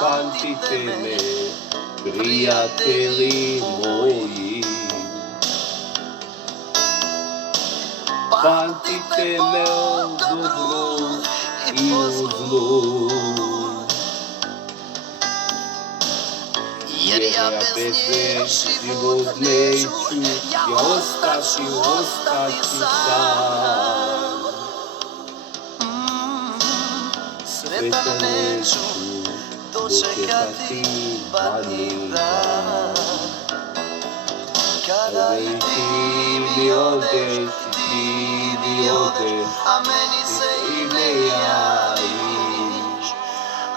Памтите ме, пријатели мои. Памтите ме од добро и од зло. Jer ja bez nje život neću, ja ostati sam. Sretan neću dočekati badnji dan. Kada i ti mi odeš, a meni se i ne javiš,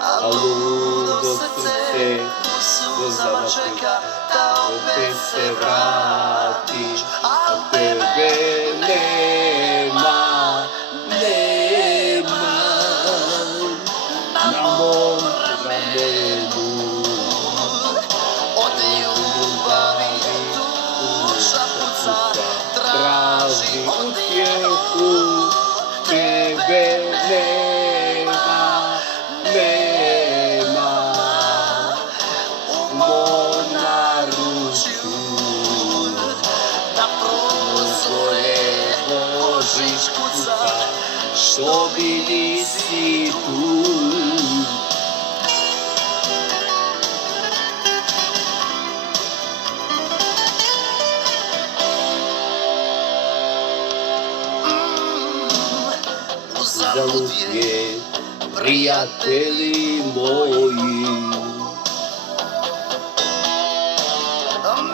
a ludo srce slzama čeka da opet se vratiš, a tebe nema na mom ramenu. Od ljubavi duša puca, traži utjehu, tebe nema u mom naručju. Na prozore Božić kuca, što bi nisi tu. Uzalud je, prijatelji moji,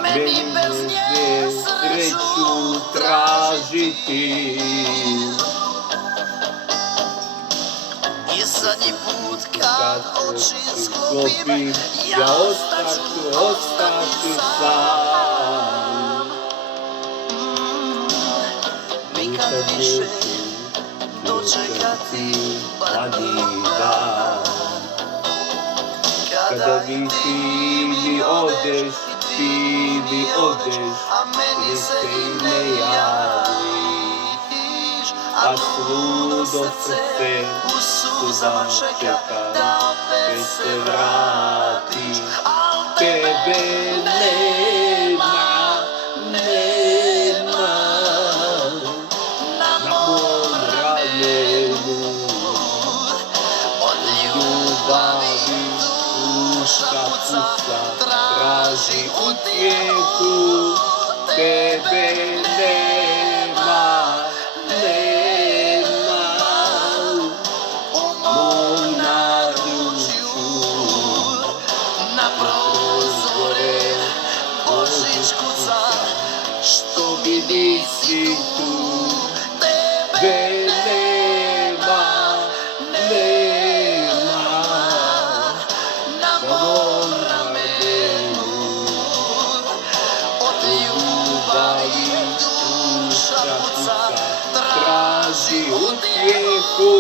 meni bez nje sreću tražiti. I zadnji put kad oči sklopim, ja ostaću sam. Nikad više dočekati badnji dan. Kada mi ti odeš, a meni se i ne javiš, a ludo srce u suzama čeka da opet se vratiš, al tebe nema na mom ramenu. Od ljubavi duša puca, traži utjehu, tebe nema u mom naručju. Na prozore Božić kuca, što bi nisi tu, tebe nema na mom ramenu. Od ljubavi duša puca, traži utjehu,